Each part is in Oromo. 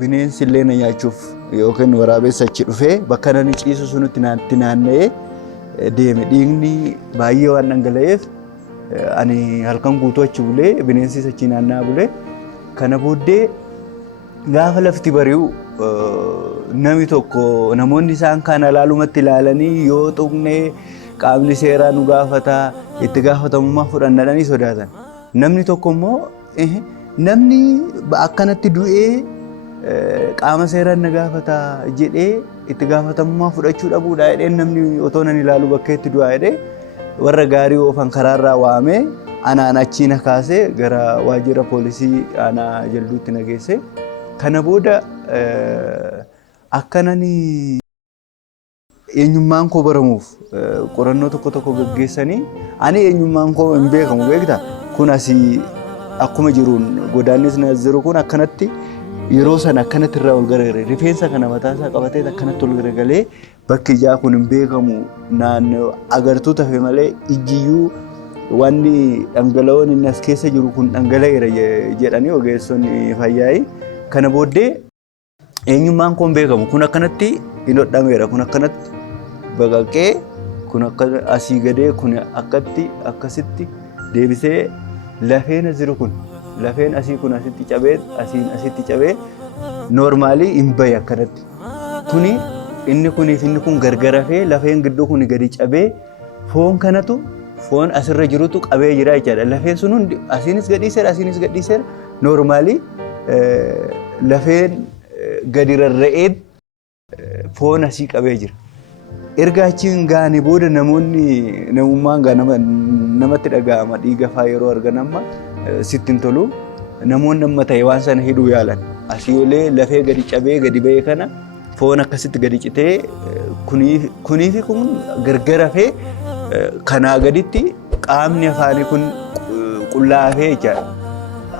bineensi illee na nyaachuuf yookiin waraabessa achi dhufee bakka inni ciisu sunitti naanna'ee deeme. Dhiigni baay'ee waan dhangala'eef ani halkan guutuu achi bulee bineensis achi naanna'aa bulee. Kana booddee gaafa lafti bari'u namni tokko namoonni isaan kana ilaalumatti ilaalanii yoo tuqne qaamni seeraa nu gaafata itti gaafatamummaa fudhannadhanii sodaatan. Namni tokko immoo namni akkanatti du'ee qaama seeraan na gaafata jedhee itti gaafatamummaa fudhachuu dhabuudha jedhee namni otoo nan ilaalu bakka itti du'aa jedhee warra gaarii oofan karaarraa waamee anaan achii na kaasee gara waajjira poolisii aanaa jalduutti na geesse. Kana booda akkanani eenyummaan koo baramuuf qorannoo tokko gaggeessanii ani eenyummaan koo hin beekamu beektaa? Kun asii akkuma jiruun godaannis na jiru kun akkanatti yeroo sana akkanatti irraa ol garagalee rifeensa kana mataasaa qabatee akkanatti ol garagalee bakki ijaa kun hin beekamu naannoo agartuu tafe malee ijjiyyuu wanni dhangala'oon inni as keessa jiru kun dhangala'eera jedhanii ogeessonni fayyaa. Kana booddee eenyummaan koo hin beekamu kun akkanatti hin hodhameera kun akkanatti baqaqee kun akka asii gadee kun akkatti akkasitti deebisee lafeen jiru kun lafeen asii kun asitti cabee asiin asitti cabee noormaalii hin baye akkanatti. Kuni inni kuniif inni kun gargar hafee lafeen gidduu kun gadi cabee foon kanatu foon asirra jirutu qabee jira jechaadha. Lafeen sun hundi asiinis gadhiiseera noormaalii lafeen gadi rarra'ee foon asii qabee jira. Erga achiin gaane booda namoonni namummaan namatti dhaga'ama dhiiga fa'aa yeroo argan amma sitti hin tolu namoonni amma ta'e waan sana hidhuu yaalan asii olee lafee gadi cabee gadi ba'ee kana foon akkasitti gadi citee kuniifi kun gargar hafee kanaa gaditti qaamni afaanii kun qullaafee jechaadha.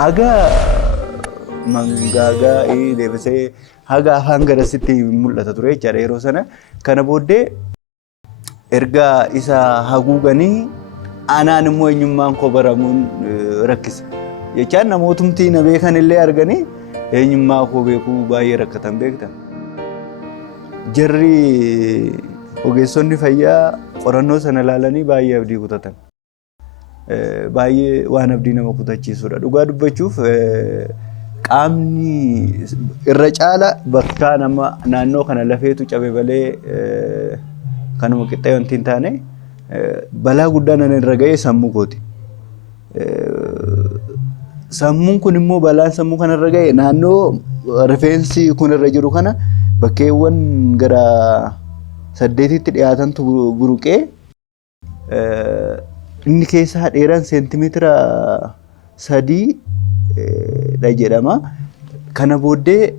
Haga mangaagaa deebisee haga afaan garasitti mul'ata ture jechaadha yeroo sana. Kana booddee erga isa haguuganii anaan immoo eenyummaan koo baramuun rakkise jechaan namootumtii na beekan illee arganii eenyummaa koo beekuu baay'ee rakkatan beektan. Jarri ogeessonni fayyaa qorannoo sana ilaalanii baay'ee abdii kutatan. Baay'ee waan abdii nama kutachiisudha. Dhugaa dubbachuuf qaamni irra caala bakka nama naannoo kana lafeetu cabe malee kanuma qixxee wanti hin taane balaa guddaa nan irra ga'e sammuu kooti. Sammuun kun immoo balaan sammuu kana irra ga'e naannoo rifeensi kun irra jiru kana bakkeewwan gara 8tti dhiyaatantu buruqee inni keessaa dheeraan seentimeetira 3 dha jedhama. Kana booddee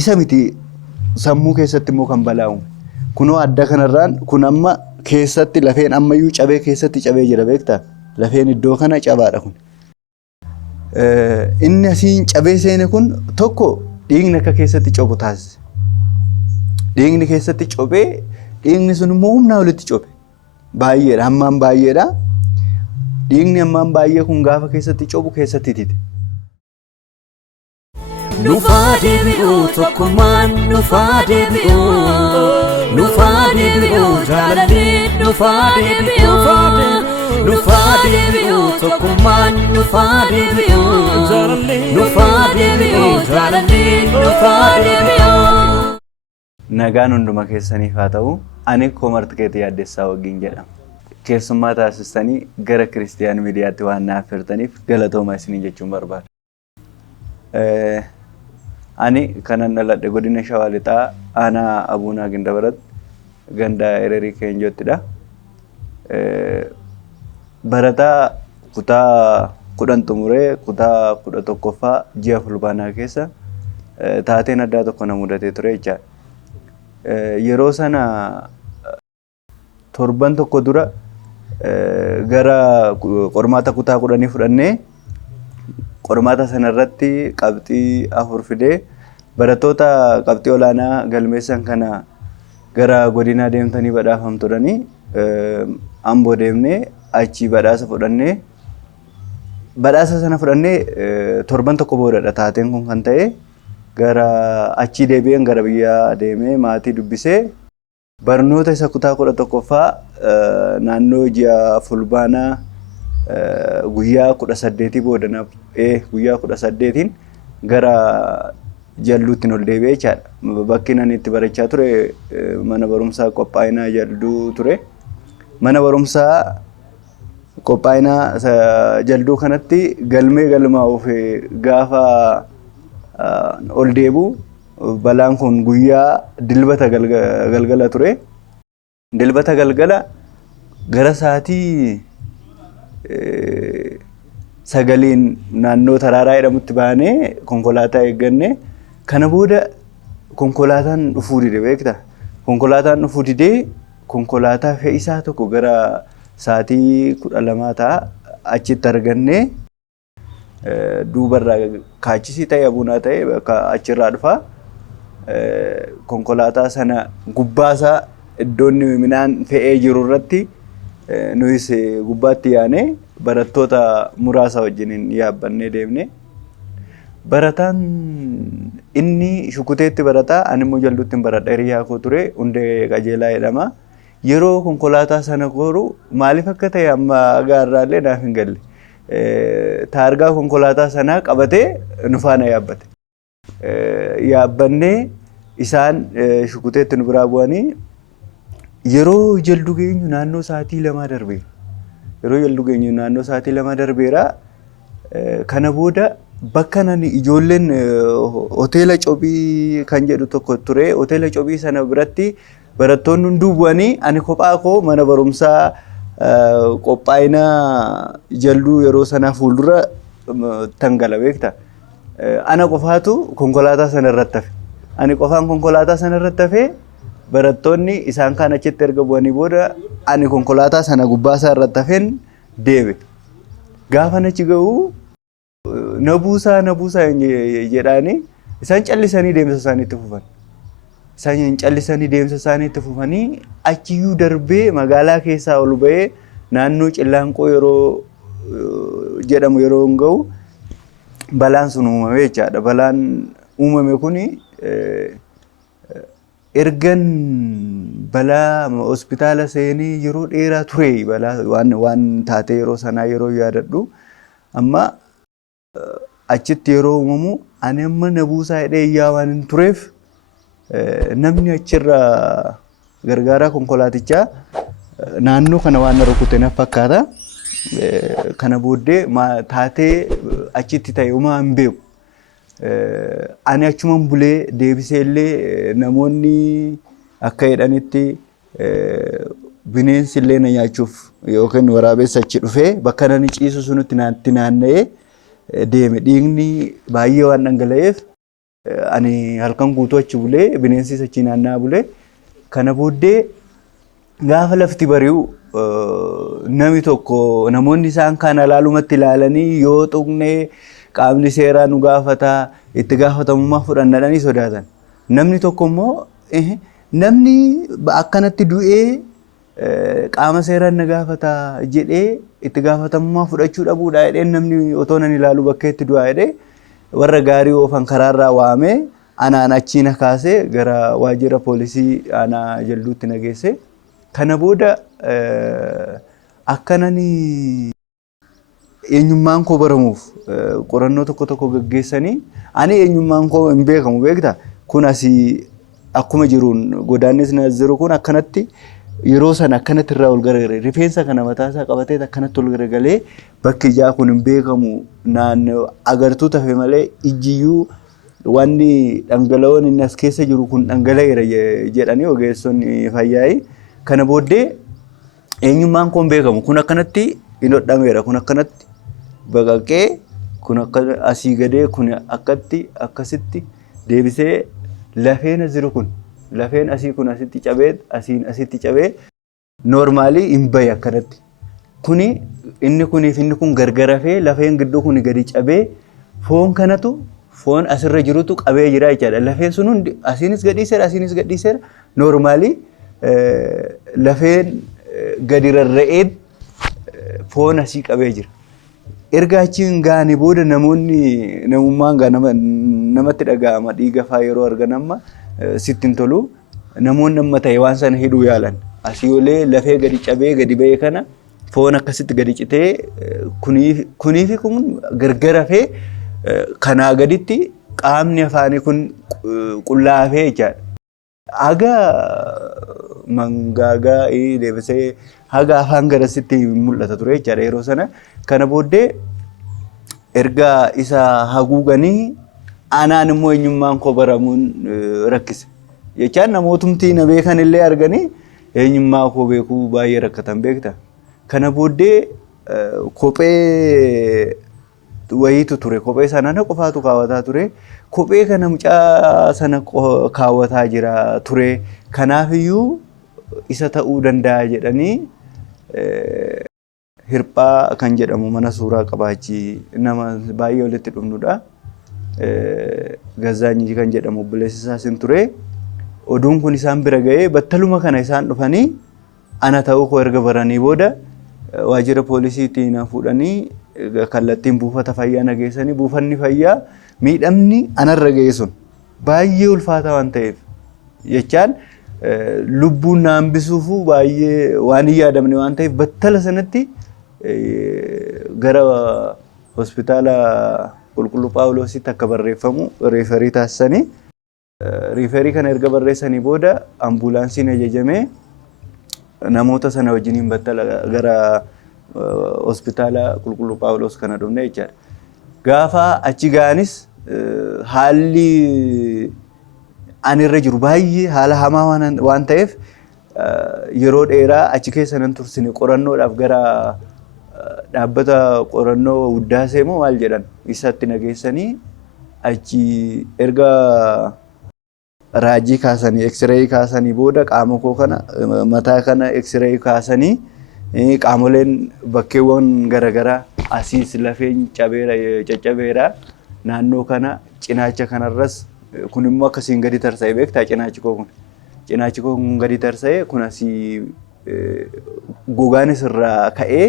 isa miti sammuu keessatti immoo kan balaa'u. Kunoo adda kanarraan kun amma keessatti lafeen ammayyuu cabee keessatti cabee jira beektaa? Lafeen iddoo kana cabaadha kun. Inni asiin cabee seene kun tokko dhiigni akka keessatti cobu taasise. Dhiigni keessatti cobee dhiigni sun immoo humnaa olitti cobe. Baay'eedha hammaan baay'eedha. Dhiigni hammaan baay'ee kun gaafa keessatti cobu keessatti tite. Nufaa deebi'uu tokkummaan nufaa deebi'uu nufaa deebi'uu jaalallee nufaa deebi'uu nufaa deebi'uu tokkummaan nufaa deebi'uu nufaa deebi'uu jaalallee nufaa deebi'uu. Nagaan hunduma keessaniif haa ta'u. Ani Koomartikeetii Yaaddessaa waggiin jedhama. Keessummaa taasistanii gara Kiristiyaan Miidiyaatti waan naaf hirtaniif galatoomaa isinii jechuun barbaada. Ani kanan dhaladhe godina Shawaa Lixaa aanaa Abuunaa Gindabarat ganda Ererii Keenjoottidha. Barataa kutaa 10 xumuree kutaa 11ffaa ji'a fulbaanaa keessa taateen addaa tokko na mudatee ture jechaadha. Yeroo sana torban tokko dura gara qormaata kutaa 10 fudhannee qormaata sanarratti qabxii 4 fidee barattoota qabxii olaanaa galmeessan kana gara godinaa deemtanii badhaafamtudhanii Amboo deemnee achi badhaasa fudhannee badhaasa sana fudhannee torban tokko boodadha taateen kun kan ta'e gara achi deebi'een gara biyyaa deemee maatii dubbisee barnoota isa kutaa 11ffaa naannoo ji'a fulbaanaa guyyaa 18 boodanaaf guyyaa 18tiin gara jalluutti ol deebi'ee jechaadha. Bakki nan itti barachaa ture mana barumsaa qophaa'inaa jalduu ture. Mana barumsaa qophaa'inaa jalduu kanatti galmee galmaa'uuf gaafa ol deebu balaan kun guyyaa dilbata galgala ture. Dilbata galgala gara sa'aatii 9 naannoo taraaraa jedhamutti baanee konkolaataa eegganne. Kana booda konkolaataan dhufuu dide beektaa? Konkolaataan dhufuu didee konkolaataa fe'isaa tokko gara sa'aatii 12 ta'a achitti arganne duubarraa kaachisii ta'e abunaa ta'e achirraa dhufa. Konkolaataa sana gubbaasaa iddoon midhaan fe'ee jiru irratti nuyis gubbaatti yaane barattoota muraasa wajjiniin yaabbannee deemne. Barataan inni shukuteetti barataa ani immoo jalluutti baradha hiriyaa koo ture hundee qajeelaa jedhama. Yeroo konkolaataa sana gooru maaliif akka ta'e amma gaarraallee naaf hin galle. Taargaa konkolaataa sanaa qabatee nu faana yaabbate. Yaabbannee isaan shukuteetti nu biraa bu'anii yeroo jaldu geenyu naannoo sa'aatii 2 darbeera. Yeroo jaldu geenyu naannoo sa'aatii 2 darbeera. Kana booda bakka nani ijoolleen hoteela Cobii kan jedhu tokko ture. Hoteela Cobii sana biratti barattoonni hunduu bu'anii ani kophaa koo mana barumsaa qophaa'inaa jalduu yeroo sana fuuldura tangala beektaa. Ana qofaatu konkolaataa sana irratti hafe. Ani qofaan konkolaataa sana irratti hafe barattoonni isaan kaan achitti erga bu'anii booda ani konkolaataa sana gubbaasaa irratti hafeen deebe. Gaafa achi ga'u nabuusaa jedhaanii isaan callisanii deemsa isaanii itti fufan. Isaan callisanii deemsa isaanii itti fufanii achiyyuu darbee magaalaa keessaa ol ba'ee naannoo Cillaanqoo yeroo jedhamu yeroo hin ga'u balaan sun uumame jechaadha. Balaan uumame kuni ergan balaa hospitaala seenee yeroo dheeraa ture balaa waan taatee yeroo sanaa yeroo yaadadhu amma achitti yeroo uumamu ani amma nabuusaa hidhee iyyaa waan hin tureef namni achirra gargaaraa konkolaatichaa naannoo kana waan rukute na fakkaata. Kana booddee taatee achitti ta'e uumaa hin beeku. Ani achumaan bulee deebisee illee namoonni akka jedhanitti bineensi illee na nyaachuuf yookiin waraabessa achi dhufee bakka nani ciisu sunitti naanna'ee deeme. Dhiigni baay'ee waan dhangala'eef ani halkan guutuu achi bulee bineensis achi naanna'aa bulee. Kana booddee gaafa lafti bari'u namni tokko namoonni isaan kaan alaalumatti ilaalanii yoo tuqnee qaamni seeraa nu gaafata itti gaafatamummaa fudhannadhanii sodaatan. Namni tokko immoo namni akkanatti du'ee qaama seeraan na gaafata jedhee itti gaafatamummaa fudhachuu dhabuudha jedhee namni otoo nan ilaalu bakka itti du'aa jedhee warra gaarii oofan karaarraa waamee anaan achiin kaasee gara waajjira poolisii aanaa jalduutti na geesse. Kana booda akkanani eenyummaan koo baramuuf qorannoo tokko gaggeessanii ani eenyummaan koo hin beekamu beektaa. Kun asii akkuma jiruun godaannis na jiru kun akkanatti yeroo sana akkanatti irraa ol garagalee rifeensa kana mataasaa qabatee akkanatti ol garagalee bakki ijaa kun hin beekamu naannoo agartuu tafe malee ijjiyyuu wanni dhangala'oon inni as keessa jiru kun dhangala'eera jedhanii ogeessonni fayyaa. Kana booddee eenyummaan koo hin beekamu kun akkanatti hin hodhameera kun akkanatti baqaqee kun akka asii gadee kun akkatti akkasitti deebisee lafeen jiru kun lafeen asii kun asitti cabee asiin asitti cabee normaalii hin baye akkanatti. Kuni inni kuniif inni kun gargarafee lafeen gidduu kun gadi cabee foon kanatu foon asirra jirutu qabee jira jechaadha. Lafeen sun hundi asiinis gadhiiseera normaalii lafeen gadi rarra'ee foon asii qabee jira. erga achiin gaanii booda namummaan namatti dhaga'ama dhiiga fa'aa yeroo argan amma sitti hin tolu namoonni amma ta'e waan sana hidhuu yaalan asii olee lafee gadi cabee gadi ba'ee kana foon akkasitti gadi citee kunii fi kun gargar hafee kanaa gaditti qaamni afaanii kun qullaafee jechaadha. Haga mangaagaa deebisee haga afaan garasitti mul'ata ture jechaadha yeroo sana. Kana booddee erga isa haguuganii anaan immoo eenyummaan koo baramuun rakkise. Jechaan namootumtii na beekan illee arganii eenyummaa koo beekuu baay'ee rakkatan beekta. Kana booddee kophee wayiitu ture. Kophee sana qofaatu kaawwataa ture. Kophee kana mucaa sana kaawwataa jira ture. Kanaafiyyuu isa ta'uu danda'a jedhanii hirphaa kan jedhamu mana suuraa qabaachi nama baay'ee walitti dhufnudha. Gazaanyi kan jedhamu obboleessi isaas hin ture. Oduun kun isaan bira ga'ee battaluma kana isaan dhufanii ana ta'uu koo erga baranii booda waajjira poolisiitiin na fuudhanii kallattiin buufata fayyaa na geessanii buufanni fayyaa miidhamni anarra ga'e sun baay'ee ulfaataa waan ta'eef jechaan lubbuun na hambisuufu baay'ee waan hin yaadamne waan ta'eef battala sanatti gara hospitaala Qulqulluu Phaawulositti akka barreeffamu reeferii taasisanii reeferii kana erga barreessanii booda ambulaansiin ajajamee namoota sana wajjiniin battala gara hospitaala Qulqulluu Phaawulos kana dhufne jechaadha. Gaafa achi ga'anis haalli ani irra jiru baay'ee haala hamaa waan ta'eef yeroo dheeraa achi keessa nan tursine qorannoodhaaf gara dhaabbata qorannoo Wuddaasee moo maal jedhan isatti nageessanii achi erga raajii kaasanii X-ray kaasanii booda qaama koo kana mataa kana X-ray kaasanii qaamoleen bakkeewwan garagaraa asiis lafeen caccabeera naannoo kana cinaacha kanarras kun immoo akkasiin gadi tarsa'e beektaa cinaachi koo kun gadi tarsa'e kun asii gogaanis irraa ka'ee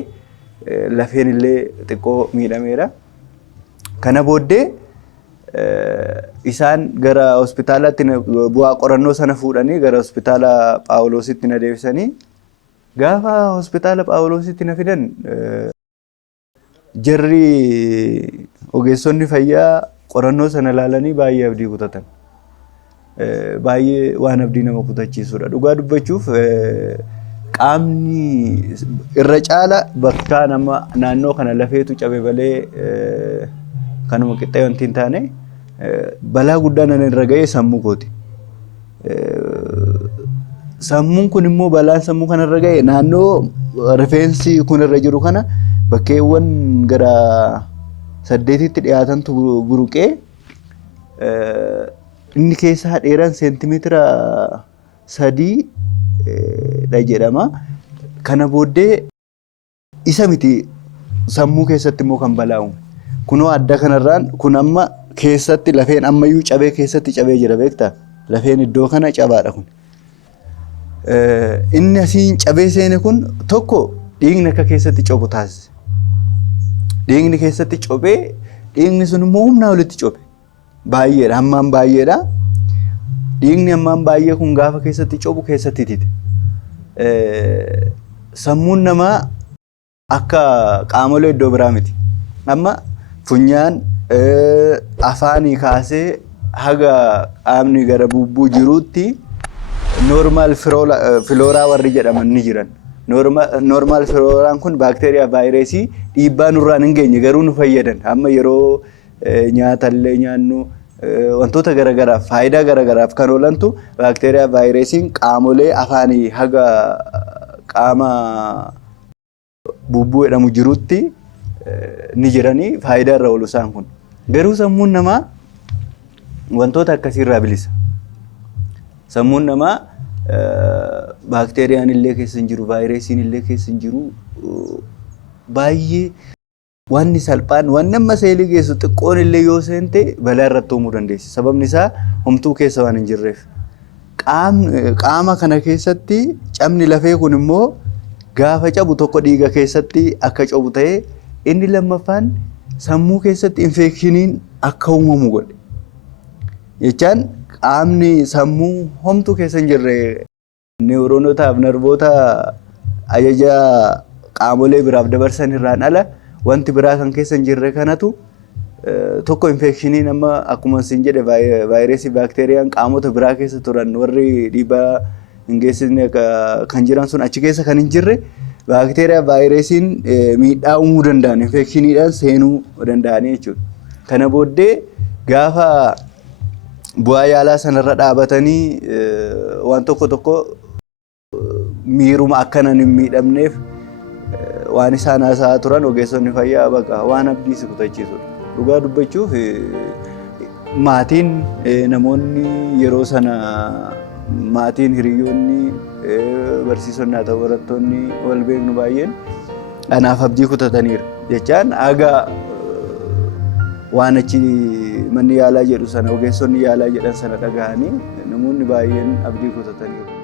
lafeen illee xiqqoo miidhameera. Kana booddee isaan gara hospitaalaatti bu'aa qorannoo sana fuudhanii gara hospitaala Phaawulositti na deebisanii gaafa hospitaala Phaawulositti na fidan jarri ogeessonni fayyaa qorannoo sana ilaalanii baay'ee abdii kutatan. Baay'ee waan abdii nama kutachiisudha. Dhugaa dubbachuuf qaamni irra caala bakka nama naannoo kana lafeetu cabe malee kanuma qixxee wanti hin taane balaa guddaa nan irra ga'e sammuu kooti. Sammuun kun immoo balaan sammuu kana irra ga'e naannoo rifeensi kun irra jiru kana bakkeewwan gara 8tti dhiyaatantu buruqee inni keessaa dheeraan seentimeetira 3 dha jedhama. Kana booddee isa miti sammuu keessatti immoo kan balaa'u. Kunoo adda kanarraan kun amma keessatti lafeen ammayyuu cabee keessatti cabee jira beektaa? Lafeen iddoo kana cabaadha kun. Inni asiin cabee seene kun tokko dhiigni akka keessatti cobu taasise. Dhiigni keessatti cobee dhiigni sun immoo humnaa olitti cobe. Baay'eedha hammaan baay'eedha. Dhiigni hammaan baay'ee kun gaafa keessatti cobu keessatti tite. Sammuun namaa akka qaamolee iddoo biraa miti. Amma funyaan afaanii kaasee haga qaamni gara bubbuu jiruutti normal flora warri jedhaman ni jiran. Normal floraan kun baakteeriyaa vaayirasii dhiibbaa nurraan hin geenye garuu nu fayyadan. Amma yeroo nyaatallee nyaannu wantoota garagaraaf faayidaa garagaraaf kan oolantu baakteeriyaa vaayirasiin qaamolee afaanii haga qaama bubbuu jedhamu jirutti ni jiranii faayidaa irra oolu isaan kun. Garuu sammuun namaa wantoota akkasiirraa bilisa. Sammuun namaa baakteeriyaan illee keessa hin jiru, vaayirasiin illee keessa hin jiru. Baay'ee wanni salphaan wanni amma seelii geessu xiqqoon illee yoo seente balaa irratti uumuu dandeessi. Sababni isaa homtuu keessa waan hin jirreef. Qaama kana keessatti cabni lafee kun immoo gaafa cabu tokko dhiiga keessatti akka cabu ta'ee Inni lammaffaan sammuu keessatti infekshiniin akka uumamu godhe. Jechaan qaamni sammuu homtuu keessa hin jirre neuroonotaaf narboota ajaja qaamolee biraaf dabarsan irraan ala wanti biraa kan keessa hin jirre kanatu tokko infekshiniin amma akkuma isin jedhe vaayirasii baakteeriyaan qaamota biraa keessa turan warri dhiibbaa hin geessisne kan jiran sun achi keessa kan hin jirre baakteeriyaa vaayirasiin miidhaa uumuu danda'an infekshiniidhaan seenuu danda'anii jechuudha. Kana booddee gaafa bu'aa yaalaa sanarra dhaabatanii waan tokko miiruma akkanan hin miidhamneef waan isaan haasa'aa turan ogeessonni fayyaa bakka waan abdii si kutachiisudha. Dhugaa dubbachuuf maatiin namoonni yeroo sana maatiin hiriyoonni barsiisonni haa ta'u barattoonni wal beeknu baay'een anaaf abdii kutataniiru. Jechaan aga waan achi manni yaalaa jedhu sana ogeessonni yaalaa jedhan sana dhagahanii namoonni baay'een abdii kutataniiru.